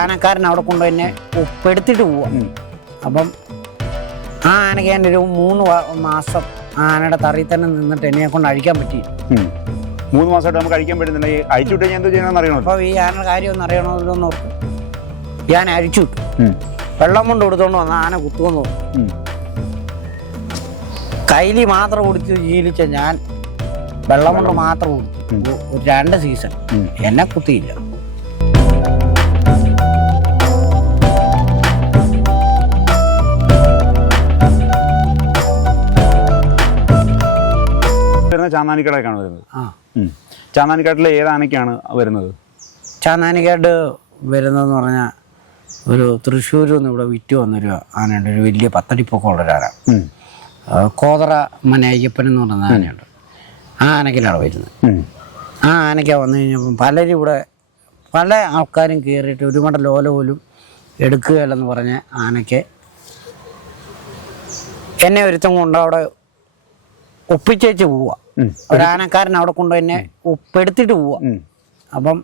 ഒരാനക്കാരൻ അവിടെ കൊണ്ട് തന്നെ പെടുത്തിട്ട് പോവാം. അപ്പം ആ ആനയ്ക്ക് ഞാൻ ഒരു 3 മാസം ആ ആനയുടെ തറയിൽ തന്നെ നിന്നിട്ട് എന്നെ കൊണ്ട് അഴിക്കാൻ പറ്റി. 3 മാസമായിട്ട് നമുക്ക് അഴിക്കാൻ പറ്റുന്നില്ല. അഴിച്ചു വിട്ട് ഞാൻ എന്തോ ചെയ്യണമെന്ന് അറിയണോ? അപ്പോൾ ഈ ആനയുടെ കാര്യം ഒന്ന് അറിയണമെന്ന് ഓർത്ത് ഞാൻ അഴിച്ചു വിട്ടു. വെള്ളം കൊണ്ട് കൊടുത്തോണ്ട് വന്ന ആന കുത്തുമെന്ന് തോന്നുന്നു. കൈലി മാത്രം കുടിച്ച് ശീലിച്ച ഞാൻ വെള്ളം കൊണ്ട് മാത്രം കുടിച്ചു 2 സീസൺ. എന്നെ കുത്തിയില്ല. ചാന്നാനിക്കാടേക്കാണ് വരുന്നത്. ചാന്നാനിക്കാട്ടിലെ ഏത് ആനയ്ക്കാണ് വരുന്നത്? ചാന്നാനിക്കാട് വരുന്നതെന്ന് പറഞ്ഞാൽ ഒരു തൃശ്ശൂരിൽ നിന്ന് ഇവിടെ വിറ്റ് വന്നൊരു ആനയുണ്ട്. ഒരു വലിയ 10 അടി പൊക്കമുള്ളൊരു ആന. കോതറ മന അയ്യപ്പൻ എന്ന് പറയുന്ന ആനയുണ്ട്. ആ ആനയ്ക്കിലാണ് വരുന്നത്. ആ ആനയ്ക്കാണ് വന്നു കഴിഞ്ഞപ്പം പലരും ഇവിടെ പല ആൾക്കാരും കയറിയിട്ട് ഒരു മട ലോല പോലും എടുക്കുകയല്ലെന്ന് പറഞ്ഞ ആനയ്ക്ക് എന്നെ ഒരുത്തം കൊണ്ട് അവിടെ ഒപ്പിച്ചേച്ച് പോവുക. ഒരാനക്കാരൻ അവിടെ കൊണ്ട് തന്നെ പെടുത്തിട്ട് പോവുക. അപ്പം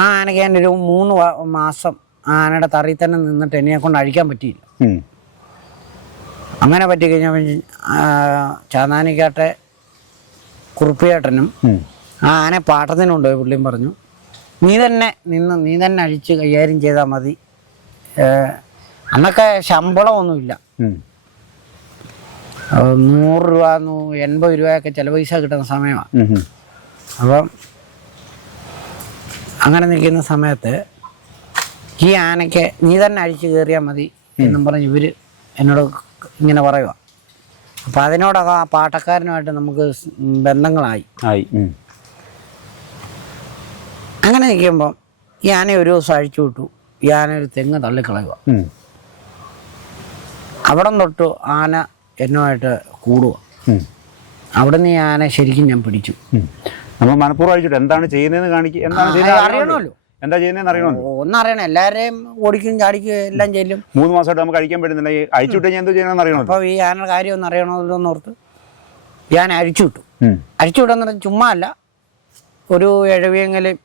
ആ ആനയ്ക്ക് ഞാൻ ഒരു 3 മാസം ആ ആനയുടെ തറയിൽ തന്നെ നിന്നിട്ട് എന്നെ കൊണ്ട് അഴിക്കാൻ പറ്റിയില്ല. അങ്ങനെ പറ്റിക്കഴിഞ്ഞപ്പോൾ ചാന്നാനിക്കാട്ടെ കുറുപ്പിയേട്ടനും ആ ആന പാട്ടത്തിനുണ്ട്. പുള്ളിയും പറഞ്ഞു, നീ തന്നെ അഴിച്ച് കൈകാര്യം ചെയ്താൽ മതി. അന്നൊക്കെ ശമ്പളമൊന്നുമില്ല. 100 രൂപ 80 രൂപയൊക്കെ ചില പൈസ കിട്ടുന്ന സമയമാണ്. അപ്പം അങ്ങനെ നിൽക്കുന്ന സമയത്ത് ഈ ആനയ്ക്ക് നീ തന്നെ അഴിച്ച് കയറിയാൽ മതി എന്നും പറഞ്ഞ് ഇവർ എന്നോട് ഇങ്ങനെ പറയുക. അപ്പം അതിനോടൊക്കെ ആ പാട്ടക്കാരനുമായിട്ട് നമുക്ക് ബന്ധങ്ങളായി. അങ്ങനെ നിൽക്കുമ്പം ഈ ആന ഒരു ദിവസം അഴിച്ചു വിട്ടു. ഈ ആന ഒരു തെങ്ങ് തള്ളിക്കളയുക. അവിടം തൊട്ട് ആന എന്നുമായിട്ട് കൂടുക. അവിടെ നിന്ന് ഈ ആന ശരിക്കും ഞാൻ പിടിച്ചു. നമ്മൾ മനഃപൂർവ്വം അഴിച്ചിട്ട് എന്താണ് ചെയ്യുന്നതെന്ന് അറിയണമല്ലോ. എന്താ ചെയ്യുന്നതെന്ന് അറിയണമല്ലോ. ഒന്നറിയണം. എല്ലാവരെയും ഓടിക്കും ചാടിക്കും എല്ലാം ചെല്ലും. 3 മാസമായിട്ട് നമുക്ക് അഴിക്കാൻ പറ്റുന്നില്ല. അഴിച്ചു വിട്ട് ഞാൻ എന്തോ ചെയ്യണമെന്ന് അറിയണോ? അപ്പോൾ ഈ ആനയുടെ കാര്യം ഒന്ന് അറിയണമല്ലോ എന്നോർത്ത് ഞാൻ അഴിച്ചു വിട്ടു. അഴിച്ചു വിട്ടെന്ന് പറഞ്ഞാൽ ചുമ്മാ അല്ല, ഒരു എഴവിയെങ്കിലും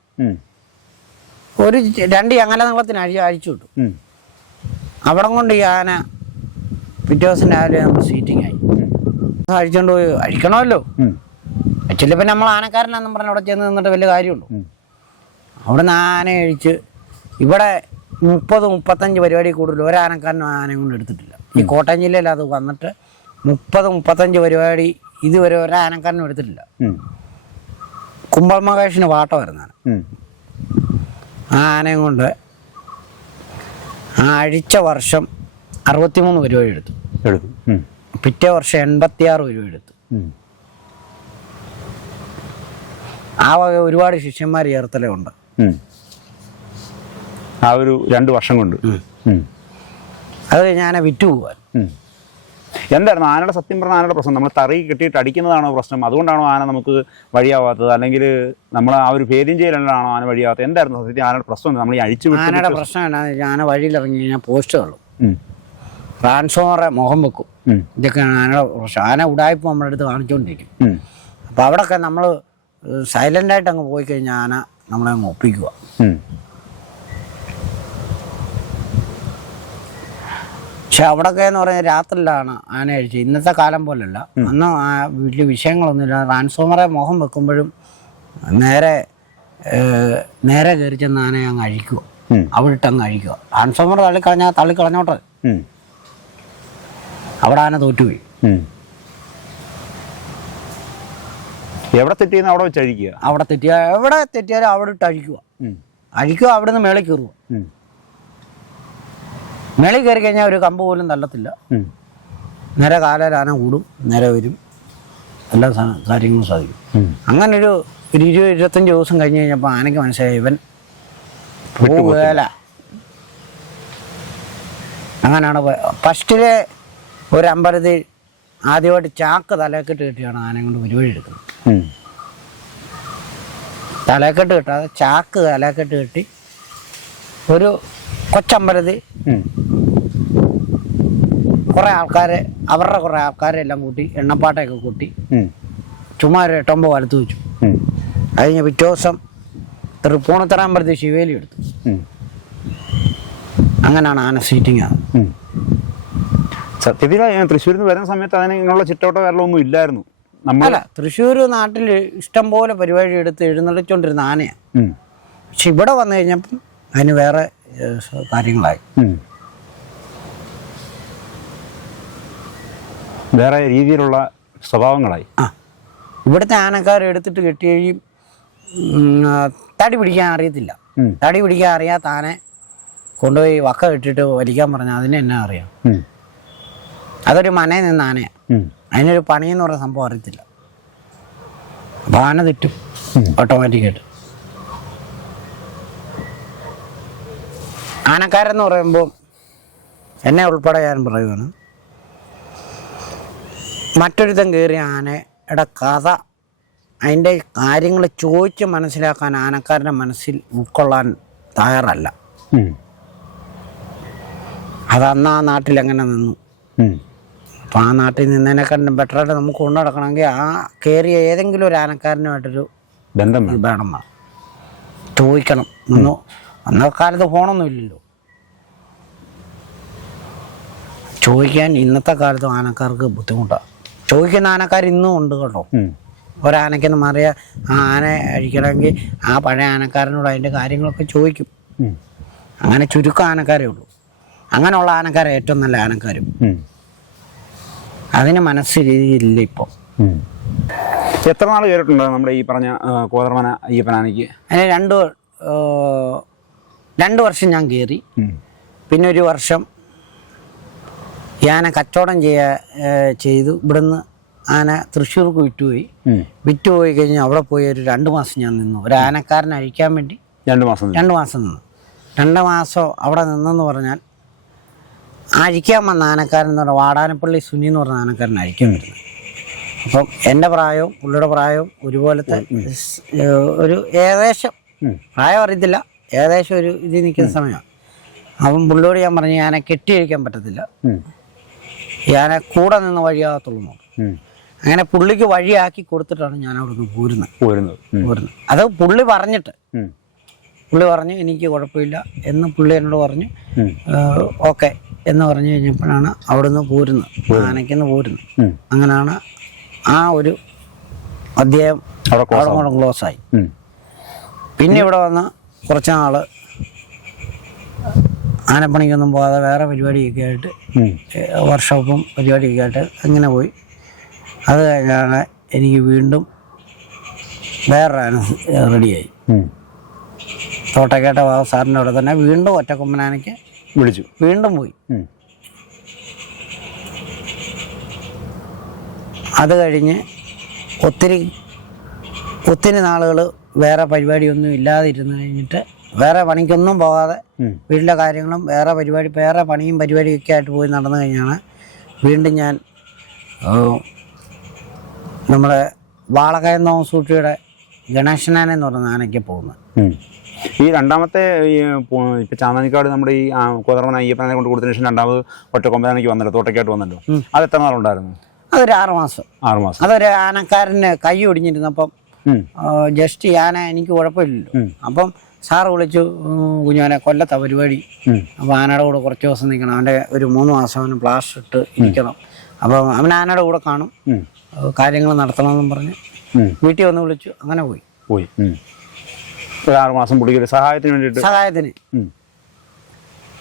ഒരു 2 അങ്ങല നീളത്തിന് അഴിച്ചു വിട്ടു. അവിടെ കൊണ്ട് ഈ ആന പിറ്റേ ദിവസം രാവിലെ നമ്മൾ സീറ്റിംഗ് ആയി. അഴിച്ചുകൊണ്ട് പോയി അഴിക്കണമല്ലോ. ചിലപ്പോൾ നമ്മൾ ആനക്കാരനാണെന്നും പറഞ്ഞ് അവിടെ ചെന്ന് നിന്നിട്ട് വലിയ കാര്യമുണ്ടോ? അവിടെ നിന്ന് ആന അഴിച്ച് ഇവിടെ 30-35 പരിപാടി കൂടുതൽ ഒരാനക്കാരനും ആനയും കൊണ്ട് എടുത്തിട്ടില്ല. ഈ കോട്ടയം ജില്ലയിൽ അത് വന്നിട്ട് 30-35 പരിപാടി ഇതുവരെ ഒരാനക്കാരനും എടുത്തിട്ടില്ല. കുമ്പൾ മഹേഷിന് പാട്ട വരുന്നതാണ്. ആ ആനയും കൊണ്ട് ആ അഴിച്ച വർഷം 63 പരിപാടി എടുത്തു. പിറ്റേ വർഷം 86 പരിപാടി എടുത്തു. ആ വക ഒരുപാട് ശിഷ്യന്മാർ ചേർത്തലുണ്ട്. ആ ഒരു 2 വർഷം കൊണ്ട് അത് ഞാൻ വിറ്റുപോകാൻ. എന്തായിരുന്നു ആനയുടെ സത്യം പറഞ്ഞ ആനയുടെ പ്രശ്നം? നമ്മൾ തറി കെട്ടിയിട്ട് അടിക്കുന്നതാണോ പ്രശ്നം? അതുകൊണ്ടാണോ ആന നമുക്ക് വഴിയാവാത്തത്? അല്ലെങ്കിൽ നമ്മൾ ആ ഒരു ഭേദ്യം ചെയ്യലാണോ ആന വഴിയാവാത്തത്? എന്തായിരുന്നു സത്യത്തിൽ ആനയുടെ പ്രശ്നം? നമ്മൾ ഈ അഴിച്ചു ആനയുടെ പ്രശ്നം എന്നാ, ആന വഴിയിലിറങ്ങി കഴിഞ്ഞാൽ പോസ്റ്റ് തള്ളും, ട്രാൻസ്ഫോമറെ മുഖം വെക്കും. ഇതൊക്കെയാണ് ആനയുടെ പ്രശ്നം. ആന ഉടായ്പ നമ്മുടെ അടുത്ത് കാണിച്ചുകൊണ്ടിരിക്കും. അപ്പോൾ അവിടെയൊക്കെ നമ്മൾ സൈലൻ്റായിട്ട് അങ്ങ് പോയി കഴിഞ്ഞാൽ ആന നമ്മളെ അങ്ങ് ഒപ്പിക്കുക. പക്ഷെ അവിടെയൊക്കെ എന്ന് പറഞ്ഞാൽ രാത്രിയിലാണ് ആന അഴിച്ചത്. ഇന്നത്തെ കാലം പോലല്ല. അന്ന് ആ വലിയ വിഷയങ്ങളൊന്നുമില്ല. ട്രാൻസ്ഫോമറെ മുഖം വെക്കുമ്പോഴും നേരെ കയറി ചെന്ന് ആനയെ അങ്ങ് അഴിക്കുക. അവിടെ ഇട്ടങ്ങ് അഴിക്കുക. ട്രാൻസ്ഫോമർ തള്ളിക്കളഞ്ഞോട്ടെ. അവിടെ ആന തോറ്റുപോയി. എവിടെ തെറ്റിയെന്ന് അവിടെ വെച്ച് അഴിക്കുക. എവിടെ തെറ്റിയാലും അവിടെ ഇട്ട് അഴിക്കുക. അവിടെ നിന്ന് മേളിൽ കയറുക. മേളിൽ കയറി കഴിഞ്ഞാൽ ഒരു കമ്പ് പോലും തള്ളത്തില്ല. നേരെ കാലയിൽ ആന കൂടും, നേരെ വരും, എല്ലാ കാര്യങ്ങളും സാധിക്കും. അങ്ങനെ ഒരു 20-25 ദിവസം കഴിഞ്ഞ് കഴിഞ്ഞപ്പോൾ ആനയ്ക്ക് മനസ്സിലായി ഇവൻ പോവുകയില്ല. അങ്ങനെയാണ് ഫസ്റ്റിലെ ഒരു അമ്പലത്തിൽ ആദ്യമായിട്ട് ചാക്ക് തലക്കെട്ട് കെട്ടിയാണ് ആനയെ കൊണ്ട് പരിപാടി എടുക്കുന്നത്. തലക്കെട്ട് കെട്ടാതെ ചാക്ക് തലക്കെട്ട് കെട്ടി ഒരു കൊച്ചമ്പലത്തിൽ കുറേ ആൾക്കാരെ എല്ലാം കൂട്ടി എണ്ണപ്പാട്ടയൊക്കെ കൂട്ടി ചുമ്മാ ഒരു 8-9 വലത്ത് വെച്ചു. കഴിഞ്ഞ പിറ്റേ ദിവസം തൃപ്പൂണിത്തറ അമ്പലത്തിൽ ശിവേലി എടുത്തു. അങ്ങനെയാണ് ആന സീറ്റിംഗ് ആണ്. സത്യത്തിൽ തൃശ്ശൂരിൽ നിന്ന് വരുന്ന സമയത്ത് അതിനുള്ള ചിട്ടോട്ടോ കാര്യങ്ങളൊന്നും ഇല്ലായിരുന്നു. അല്ല, തൃശ്ശൂർ നാട്ടിൽ ഇഷ്ടം പോലെ പരിപാടി എടുത്ത് എഴുന്നള്ളിച്ചോണ്ടിരുന്ന ആനയാണ്. പക്ഷെ ഇവിടെ വന്നു കഴിഞ്ഞപ്പം അതിന് വേറെ കാര്യങ്ങളായി, വേറെ രീതിയിലുള്ള സ്വഭാവങ്ങളായി. ഇവിടുത്തെ ആനക്കാർ എടുത്തിട്ട് കെട്ടി കഴിയും, തടി പിടിക്കാൻ അറിയത്തില്ല. തടി പിടിക്കാൻ അറിയാത്ത ആനെ കൊണ്ടുപോയി വക്ക ഇട്ടിട്ട് വലിക്കാൻ പറഞ്ഞാൽ അതിന് എന്നാ അറിയാം. അതൊരു മനയിൽ നിന്ന് ആനയാണ്, അതിനൊരു പണിയെന്ന് പറയുന്ന സംഭവം അറിയത്തില്ല. അപ്പോൾ ആന തെറ്റും ഓട്ടോമാറ്റിക്കായിട്ട്. ആനക്കാരെന്ന് പറയുമ്പോൾ എന്നെ ഉൾപ്പെടെ ഞാൻ പറയുകയാണ്, മറ്റൊരുത്തൻ കയറിയ ആനയുടെ കഥ, അതിൻ്റെ കാര്യങ്ങൾ ചോദിച്ച് മനസ്സിലാക്കാൻ ആനക്കാരൻ്റെ മനസ്സിൽ ഉൾക്കൊള്ളാൻ തയ്യാറല്ല. അതന്ന് ആ നാട്ടിൽ എങ്ങനെ നിന്നു, അപ്പോൾ ആ നാട്ടിൽ നിന്നതിനെക്കാളും ബെറ്ററായിട്ട് നമുക്ക് കൊണ്ടു നടക്കണമെങ്കിൽ ആ കയറിയ ഏതെങ്കിലും ഒരു ആനക്കാരനുമായിട്ടൊരു ബന്ധം വേണം, ചോദിക്കണം. അന്ന കാലത്ത് ഫോണൊന്നും ഇല്ലല്ലോ, ചോദിക്കാൻ ഇന്നത്തെ കാലത്ത് ആനക്കാർക്ക് ബുദ്ധിമുട്ടാണ്. ചോദിക്കുന്ന ആനക്കാർ ഇന്നും ഉണ്ട് കേട്ടോ. ഒരാനയ്ക്കൊന്ന് മാറിയ ആ ആന അഴിക്കണമെങ്കിൽ ആ പഴയ ആനക്കാരനോട് അതിൻ്റെ കാര്യങ്ങളൊക്കെ ചോദിക്കും. അങ്ങനെ ചുരുക്കം ആനക്കാരേ ഉള്ളൂ. അങ്ങനെയുള്ള ആനക്കാരെ ഏറ്റവും നല്ല ആനക്കാരും. അതിന് മനസ്സ് രീതിയിലില്ല ഇപ്പോൾ. എത്ര നാൾ കയറിയിട്ടുണ്ടോ നമ്മുടെ ഈ പറഞ്ഞ കോതർമന അയ്യപ്പനാനയ്ക്ക്? അതിന് 2 വർഷം ഞാൻ കയറി. പിന്നെ ഒരു വർഷം ആന കച്ചവടം ചെയ്തു. ഇവിടുന്ന് ആന തൃശ്ശൂർക്ക് വിറ്റുപോയി കഴിഞ്ഞ് അവിടെ പോയി ഒരു 2 മാസം ഞാൻ നിന്നു. ഒരു ആനക്കാരനെ അഴിക്കാൻ വേണ്ടി 2 മാസം നിന്നു. 2 മാസം അവിടെ നിന്നെന്ന് പറഞ്ഞാൽ അഴിക്കാൻ വന്ന ആനക്കാരൻ എന്ന് പറഞ്ഞാൽ വാടാനപ്പള്ളി സുനി എന്ന് പറഞ്ഞ ആനക്കാരൻ അഴിക്കാൻ വരുന്നത്. അപ്പം എൻ്റെ പ്രായവും പുള്ളിയുടെ പ്രായവും ഒരുപോലത്തെ ഒരു ഏകദേശം, പ്രായം അറിയത്തില്ല, ഏകദേശം ഒരു ഇതിൽ നിൽക്കുന്ന സമയമാണ്. അപ്പം പുള്ളിയോട് ഞാൻ പറഞ്ഞു, ആനെ കെട്ടി അഴിക്കാൻ പറ്റത്തില്ല, ആനെ കൂടെ നിന്ന് വഴിയാകത്തുള്ളൂ. അങ്ങനെ പുള്ളിക്ക് വഴിയാക്കി കൊടുത്തിട്ടാണ് ഞാൻ അവിടെ നിന്ന് പോരുന്നത്. അത് പുള്ളി പറഞ്ഞിട്ട്, പുള്ളി പറഞ്ഞു എനിക്ക് കുഴപ്പമില്ല എന്ന് പുള്ളി എന്നോട് പറഞ്ഞു. ഓക്കെ എന്ന് പറഞ്ഞു കഴിഞ്ഞപ്പോഴാണ് അവിടെ നിന്ന് പോരുന്നത്, ആനയ്ക്കുന്ന് പോരുന്നത്. അങ്ങനെയാണ് ആ ഒരു അധ്യായം അവിടെ ക്ലോസ് ആയി. പിന്നെ ഇവിടെ വന്ന് കുറച്ച് നാൾ ആനപ്പണിക്കൊന്നും പോകാതെ വേറെ പരിപാടിയൊക്കെ ആയിട്ട്, വർക്ക്ഷോപ്പും പരിപാടിയൊക്കെ ആയിട്ട് അങ്ങനെ പോയി. അത് കഴിഞ്ഞാണ് എനിക്ക് വീണ്ടും വേറൊരു ആന റെഡിയായി. തോട്ടക്കേട്ട സാറിൻ്റെ അവിടെ തന്നെ വീണ്ടും ഒറ്റക്കൊമ്പനാനയ്ക്ക് വിളിച്ചു, വീണ്ടും പോയി. അത് കഴിഞ്ഞ് ഒത്തിരി നാളുകൾ വേറെ പരിപാടിയൊന്നും ഇല്ലാതെ ഇരുന്ന് കഴിഞ്ഞിട്ട്, വേറെ പണിക്കൊന്നും പോകാതെ വീട്ടിലെ കാര്യങ്ങളും വേറെ പണിയും പരിപാടിയൊക്കെ ആയിട്ട് പോയി നടന്നു കഴിഞ്ഞാണ് വീണ്ടും ഞാൻ നമ്മുടെ വാളകയം തോമസൂട്ടിയുടെ ഗണേശനാനെന്ന് പറയുന്ന ആനയ്ക്ക് പോകുന്നത്. ഈ രണ്ടാമത്തെ ഇപ്പം ചാന്നാനിക്കാട് നമ്മുടെ ഈ കോതർമന അയ്യപ്പനെ കൊണ്ട് കൊടുത്തതിന് ശേഷം രണ്ടാമത് ഒറ്റക്കൊമ്പനാനയ്ക്ക് വന്നല്ലോ, തോട്ടയ്ക്കായിട്ട് വന്നല്ലോ. അത് എത്ര നാളുണ്ടായിരുന്നു? അതൊരു 6 മാസം. അതൊരു ആനക്കാരന് കൈ ഒടിഞ്ഞിരുന്നപ്പം ജസ്റ്റ് ആന എനിക്ക് കുഴപ്പമില്ലല്ലോ. അപ്പം സാറ് വിളിച്ചു, കുഞ്ഞാനെ കൊല്ലത്തെ പരിപാടി, അപ്പോൾ ആനയുടെ കൂടെ കുറച്ച് ദിവസം നിൽക്കണം, അവൻ്റെ ഒരു 3 മാസം അവന് പ്ലാസ്റ്റർ ഇട്ട് ഇരിക്കണം, അപ്പോൾ അവൻ ആനയുടെ കൂടെ കാണും, കാര്യങ്ങൾ നടത്തണമെന്നും പറഞ്ഞ് വീട്ടിൽ വന്ന് വിളിച്ചു. അങ്ങനെ പോയി. ഒരു 6 മാസം പുള്ളിക്ക് സഹായത്തിന്.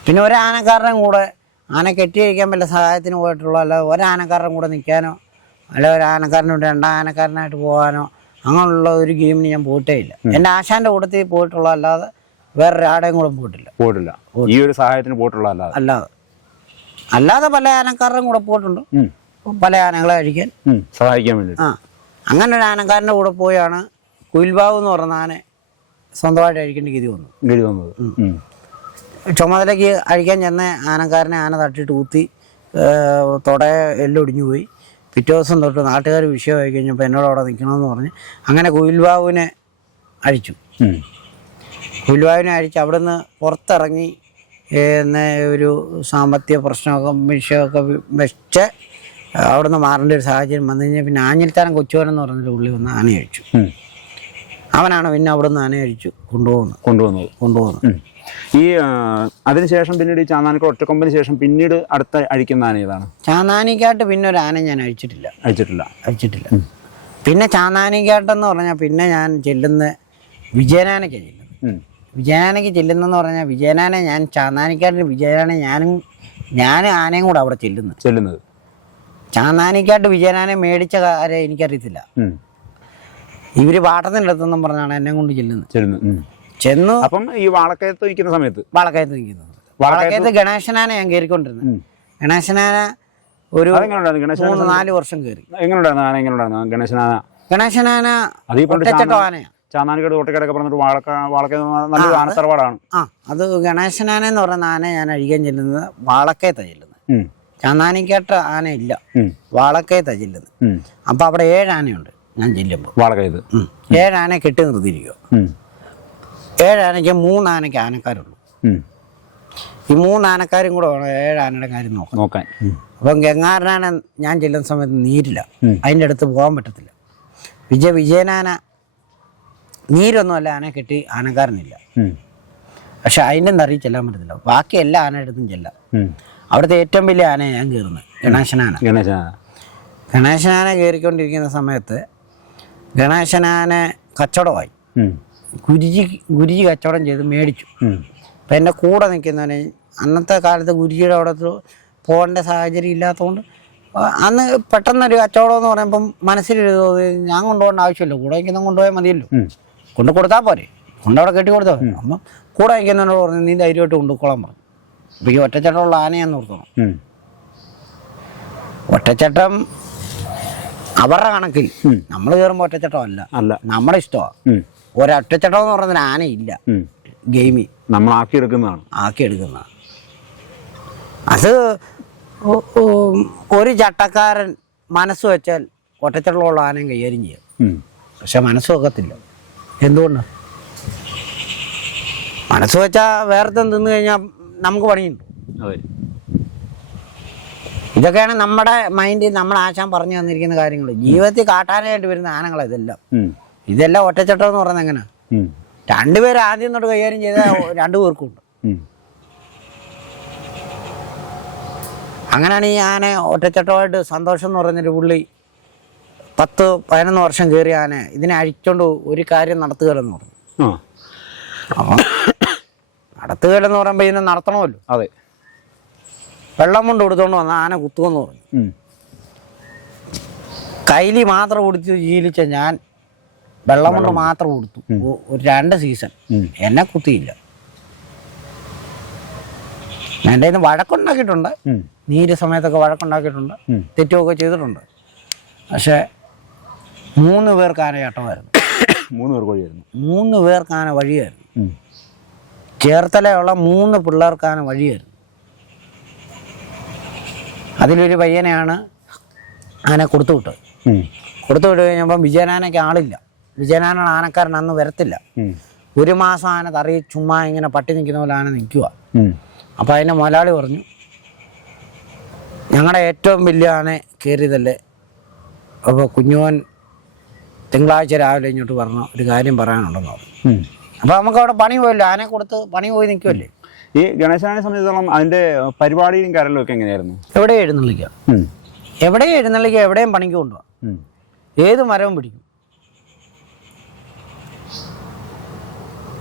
പിന്നെ ഒരു ആനക്കാരനും കൂടെ ആന കെട്ടി കഴിക്കാൻ പറ്റില്ല, സഹായത്തിന് പോയിട്ടുള്ളൂ. അല്ലാതെ ഒരാനക്കാരനും കൂടെ നിൽക്കാനോ അല്ല ഒരു ആനക്കാരനോട് 2 ആനക്കാരനായിട്ട് പോകാനോ അങ്ങനെയുള്ള ഒരു ഗെയിമിന് ഞാൻ പോയിട്ടേ ഇല്ല. എൻ്റെ ആശാൻ്റെ കൂട്ടത്തിൽ പോയിട്ടുള്ള, അല്ലാതെ വേറൊരാടെയും കൂടെ പോയിട്ടില്ല. ഈ ഒരു സഹായത്തിന് പോയിട്ടുള്ള അല്ലാതെ പല ആനക്കാരുടെയും കൂടെ പോയിട്ടുണ്ട്, പല ആനകളെ അഴിക്കാൻ സഹായിക്കാൻ വേണ്ടി. അങ്ങനെ ഒരു ആനക്കാരൻ്റെ കൂടെ പോയാണ് കുയിൽബാബു എന്ന് പറഞ്ഞ ആന സ്വന്തമായിട്ട് അഴിക്കേണ്ട ഗതി വന്നത്. ചുമതലയ്ക്ക് അഴിക്കാൻ ചെന്ന ആനക്കാരനെ ആന തട്ടിയിട്ട് ഊത്തി തുടയെ എല്ലൊടിഞ്ഞു പോയി. പിറ്റേ ദിവസം തൊട്ട് നാട്ടുകാർ വിഷയമായി കഴിഞ്ഞപ്പോൾ എന്നോട് അവിടെ നിൽക്കണമെന്ന് പറഞ്ഞ് അങ്ങനെ കുയിൽബാബുവിനെ അഴിച്ചു. കുയിൽബാബുവിനെ അഴിച്ച് അവിടെ നിന്ന് പുറത്തിറങ്ങി ഒരു സാമ്പത്തിക പ്രശ്നമൊക്കെ വിഷയമൊക്കെ വെച്ച് അവിടെ നിന്ന് മാറേണ്ട ഒരു സാഹചര്യം വന്നു കഴിഞ്ഞാൽ പിന്നെ ആഞ്ഞിൽത്താനം കൊച്ചുവനെന്ന് പറഞ്ഞൊരു ഉള്ളി വന്ന് ആന അഴിച്ചു. അവനാണ് പിന്നെ അവിടെ നിന്ന് ആന അഴിച്ചു കൊണ്ടുപോകുന്നത്. ഈ അതിനുശേഷം പിന്നീട് ഈ ചാന്നാനിക്കോട് ഒറ്റക്കൊമ്പിന് ശേഷം പിന്നീട് അടുത്ത അഴിക്കുന്ന ആന ഏതാണ്? ചാന്നാനിക്കാട്ട് പിന്നെ ഒരു ആന ഞാൻ അഴിച്ചിട്ടില്ല. പിന്നെ ചാന്നാനിക്കാട്ടെന്ന് പറഞ്ഞാൽ പിന്നെ ഞാൻ ചെല്ലുന്ന വിജയനാനയ്ക്ക് ചെല്ലുന്നത്. വിജയനാനയ്ക്ക് ചെല്ലുന്നെന്ന് പറഞ്ഞാൽ വിജയനാനെ ഞാൻ ചാന്നാനിക്കാട്ടിൽ വിജയനാനെ ഞാൻ ആനയും കൂടെ അവിടെ ചെല്ലുന്നത്. ചാന്നാനിക്കാട്ട് വിജയനാനെ മേടിച്ച കാര്യം എനിക്കറിയത്തില്ല. ഇവര് പാട്ടത്തിൻ്റെ അടുത്തെന്നും പറഞ്ഞാണ് എന്നെ കൊണ്ട് ചെന്നു. അപ്പം ഈ വാളക്കയത്ത് നിൽക്കുന്ന സമയത്ത് വാളക്കയത്ത് ഗണേശനാന ഞാൻ കയറിക്കൊണ്ടിരുന്നത്. ഗണേശനാന ഒരു 3-4 വർഷം കയറി. ഗണേശനാന ഒറ്റച്ചട്ട ആനയാണ്. ചാന്നാനിക്കാട് തോട്ടിക്കടയൊക്കെ പറഞ്ഞിട്ട് നല്ലൊരു ആനത്തറവാടാണ്. അത് ഗണേശനാന എന്ന് പറയുന്ന ആന ഞാൻ അഴിക്കാൻ ചെല്ലുന്നത് വാളക്കയത്താണ് ചെല്ലുന്നത്. ചാന്നാനിക്കാട്ട് ആന ഇല്ല, വാളക്കയത്താണ് ചെല്ലുന്നത്. അപ്പൊ അവിടെ 7 ആനയുണ്ട്. ഞാൻ ചെല്ലുമ്പോൾ വാളക്കയത്ത് 7 ആനയെ കെട്ടി നിർത്തിയിരിക്കുക. 7 ആനയ്ക്ക് 3 ആനയ്ക്ക് ആനക്കാരുള്ളൂ. ഈ 3 ആനക്കാരും കൂടെ വേണം 7 ആനയുടെ കാര്യം നോക്കാൻ. അപ്പം ഗംഗാരനാന ഞാൻ ചെല്ലുന്ന സമയത്ത് നീരില്ല, അതിൻ്റെ അടുത്ത് പോകാൻ പറ്റത്തില്ല. വിജയനാന നീരൊന്നുമല്ല, ആനയെ കെട്ടി ആനക്കാരനില്ല. പക്ഷെ അതിൻ്റെ നിറയിൽ ചെല്ലാൻ പറ്റത്തില്ല. ബാക്കി എല്ലാ ആനയുടെ അടുത്തും ചെല്ലാം. അവിടുത്തെ ഏറ്റവും വലിയ ആന ഞാൻ കയറുന്നത് ഗണേശനാന കയറിക്കൊണ്ടിരിക്കുന്ന സമയത്ത് ഗണേശനാന കച്ചവടമായി. ഗുരുജി കച്ചവടം ചെയ്ത് മേടിച്ചു. അപ്പം എൻ്റെ കൂടെ നിൽക്കുന്നവനെ അന്നത്തെ കാലത്ത് ഗുരുജിയുടെ അവിടെ പോകേണ്ട സാഹചര്യം ഇല്ലാത്തതുകൊണ്ട് അന്ന് പെട്ടെന്നൊരു കച്ചവടം എന്ന് പറയുമ്പം മനസ്സിലൊരു ഞാൻ കൊണ്ടുപോകേണ്ട ആവശ്യമില്ല, കൂടെ നിൽക്കുന്ന കൊണ്ടുപോയാൽ മതിയല്ലോ, കൊണ്ട് കൊടുത്താൽ പോരെ, കൊണ്ടവിടെ കെട്ടി കൊടുത്താൽ പോരെ. അപ്പം കൂടെ നിൽക്കുന്നവനോട് പറഞ്ഞു നീ ധൈര്യമായിട്ട് കൊണ്ടുപോയിക്കോളാൻ പറഞ്ഞു. അപ്പം ഈ ഒറ്റച്ചട്ടമുള്ള ആനയാന്ന് ഓർക്കണം. ഒറ്റച്ചട്ടം അവരുടെ കണക്കിൽ നമ്മൾ കയറുമ്പോൾ ഒറ്റച്ചട്ടമല്ല, നമ്മുടെ ഇഷ്ടമാണ്. ഒരൊറ്റച്ചട്ടം എന്ന് പറയുന്നതിന് ആനയില്ല. ഗെയിമിൽ നമ്മൾ ആക്കിയെടുക്കുന്നതാണ്. അത് ഒരു ചട്ടക്കാരൻ മനസ്സ് വെച്ചാൽ ഒറ്റച്ചട്ടമുള്ള ആനയും കൈകാര്യം ചെയ്യാം. പക്ഷെ മനസ്സ് വെക്കത്തില്ല. എന്തുകൊണ്ടാണ്? മനസ്സ് വെച്ചാൽ വേറെ തിന്നു കഴിഞ്ഞാൽ നമുക്ക് പണിയുണ്ട്. ഇതൊക്കെയാണ് നമ്മുടെ മൈൻഡിൽ നമ്മൾ ആശാൻ പറഞ്ഞു തന്നിരിക്കുന്ന കാര്യങ്ങൾ. ജീവിതത്തിൽ കാട്ടാനായിട്ട് വരുന്ന ആനകളാണ് ഇതെല്ലാം ഒറ്റച്ചട്ടം എന്ന് പറയുന്നത്. എങ്ങനെ 2 പേര് ആദ്യം തൊട്ട് കൈകാര്യം ചെയ്താൽ 2 പേർക്കും ഉണ്ട്. അങ്ങനെയാണ് ഈ ആന ഒറ്റച്ചട്ടമായിട്ട് സന്തോഷം എന്ന് പറയുന്നൊരു പുള്ളി 10-11 വർഷം കയറിയ ആന ഇതിനെ അഴിച്ചോണ്ട് ഒരു കാര്യം നടത്തുകയെന്ന് പറഞ്ഞു. അപ്പം നടത്തുകയെന്ന് പറയുമ്പോൾ ഇതിനെ നടത്തണമല്ലോ. അതെ. വെള്ളം കൊണ്ട് കൊടുത്തോണ്ട് വന്ന ആന കുത്തുമെന്ന് പറഞ്ഞു. കൈലി മാത്രം കൊടുത്ത് ശീലിച്ച ഞാൻ വെള്ളം കൊണ്ട് മാത്രം കൊടുത്തു. ഒരു 2 സീസൺ എന്നെ കുത്തിയില്ല. എൻ്റെ ഇന്ന് വഴക്കുണ്ടാക്കിയിട്ടുണ്ട്, നീര് സമയത്തൊക്കെ വഴക്കുണ്ടാക്കിയിട്ടുണ്ട്, തെറ്റുമൊക്കെ ചെയ്തിട്ടുണ്ട്. പക്ഷെ 3 പേർക്ക് ആന ചട്ടമായിരുന്നു. 3 പേർക്ക് ആന വഴിയായിരുന്നു. ചേർത്തലയുള്ള 3 പിള്ളേർക്ക് ആന വഴിയായിരുന്നു. അതിലൊരു പയ്യനെയാണ് ആന കൊടുത്തു വിട്ട് കഴിഞ്ഞപ്പം വിജയനാനയ്ക്ക് ആളില്ല. വിജയനാനാണ് ആനക്കാരൻ, അന്ന് വരത്തില്ല. 1 മാസം ആന തറി ചുമ്മാ ഇങ്ങനെ പട്ടി നിൽക്കുന്ന പോലെ ആന നിൽക്കുക. അപ്പം അതിൻ്റെ മുതലാളി പറഞ്ഞു ഞങ്ങളുടെ ഏറ്റവും വലിയ ആന കയറിയതല്ലേ, അപ്പോൾ കുഞ്ഞുവൻ തിങ്കളാഴ്ച രാവിലെ ഇങ്ങോട്ട് പറഞ്ഞ ഒരു കാര്യം പറയാനുണ്ടെന്ന് പറഞ്ഞു. അപ്പോൾ നമുക്ക് അവിടെ പണി പോയല്ലോ, ആനെ കൊടുത്ത് പണി പോയി നിൽക്കുമല്ലേ. ഈ ഗണേശനാനെ സംബന്ധിച്ചിടത്തോളം അതിൻ്റെ പരിപാടിയും കാര്യങ്ങളും ഒക്കെ എങ്ങനെയായിരുന്നു? എവിടെയും എഴുന്നള്ളിക്കുക, എവിടെയും പണിക്ക് കൊണ്ടുപോകാം, ഏത് മരവും പിടിക്കും.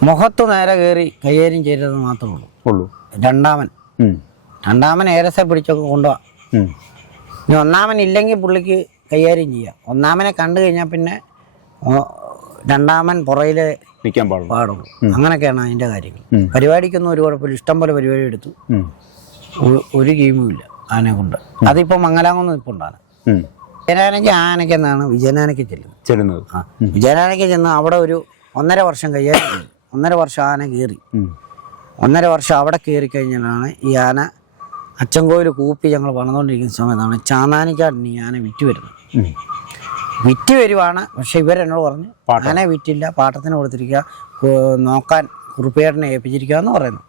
മുഖത്ത് നേരെ കയറി കൈകാര്യം ചെയ്തത് മാത്രമേ ഉള്ളൂ. രണ്ടാമൻ ഏരസെ പിടിച്ചൊക്കെ കൊണ്ടുപോവാം. ഇനി 1ാമൻ ഇല്ലെങ്കിൽ പുള്ളിക്ക് കൈകാര്യം ചെയ്യാം. 1ാമനെ കണ്ടു കഴിഞ്ഞാൽ പിന്നെ 2ാമൻ പുറയിലെ നിൽക്കാൻ പാടുള്ളൂ. അങ്ങനെയൊക്കെയാണ് അതിൻ്റെ കാര്യങ്ങൾ. പരിപാടിക്കൊന്നും ഒരു കുഴപ്പമില്ല, ഇഷ്ടം പോലെ പരിപാടി എടുത്തു, ഒരു ഗെയിമും ഇല്ല ആനയെ കൊണ്ട്. അതിപ്പോൾ മംഗലാംകുന്ന് ഇപ്പോൾ ഉണ്ടാണ്. വിജയനാനയ്ക്ക് എന്നാണ് വിജയനാനയ്ക്ക് ചെല്ലുന്നത്. വിജയനാനയ്ക്ക് ചെന്ന് അവിടെ ഒരു 1.5 വർഷം കൈകാര്യം ചെയ്തു. 1.5 വർഷം ആന കയറി. 1.5 വർഷം അവിടെ കയറി കഴിഞ്ഞാലാണ് ഈ ആന അച്ചൻകോവിൽ കൂപ്പി ഞങ്ങൾ പണിതുകൊണ്ടിരിക്കുന്ന സമയത്താണ് ചാന്നാനിക്കാടിന് ഈ ആന വിറ്റ് വരുവാണ്. പക്ഷെ ഇവരെന്നോട് പറഞ്ഞു ആന വിറ്റില്ല, പാട്ടത്തിന് കൊടുത്തിരിക്കുക, നോക്കാൻ കുറുപ്പിയേട്ടനെ ഏൽപ്പിച്ചിരിക്കുക എന്ന് പറയുന്നു.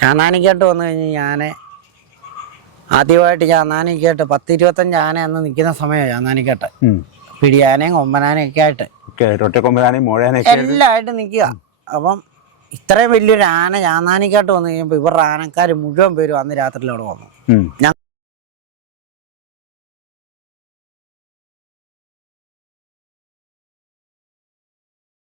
ചാന്നാനിക്കാട്ട് വന്നു കഴിഞ്ഞ് ഞാൻ ആദ്യമായിട്ട് ചാന്നാനിക്കാട്ട് 10-25 ആന അന്ന് നിൽക്കുന്ന സമയമാണ്. ചാന്നാനിക്കാട്ട് പിടിയാനയും കൊമ്പനാനയും ഒക്കെ ആയിട്ട് എല്ലാമായിട്ട് നിൽക്കുക. അപ്പം ഇത്രയും വലിയൊരു ആന ഞാനാനിക്കാട്ട് വന്നു കഴിയുമ്പോൾ ഇവരുടെ ആനക്കാർ മുഴുവൻ പേരും അന്ന് രാത്രിയിൽ അവിടെ വന്നു.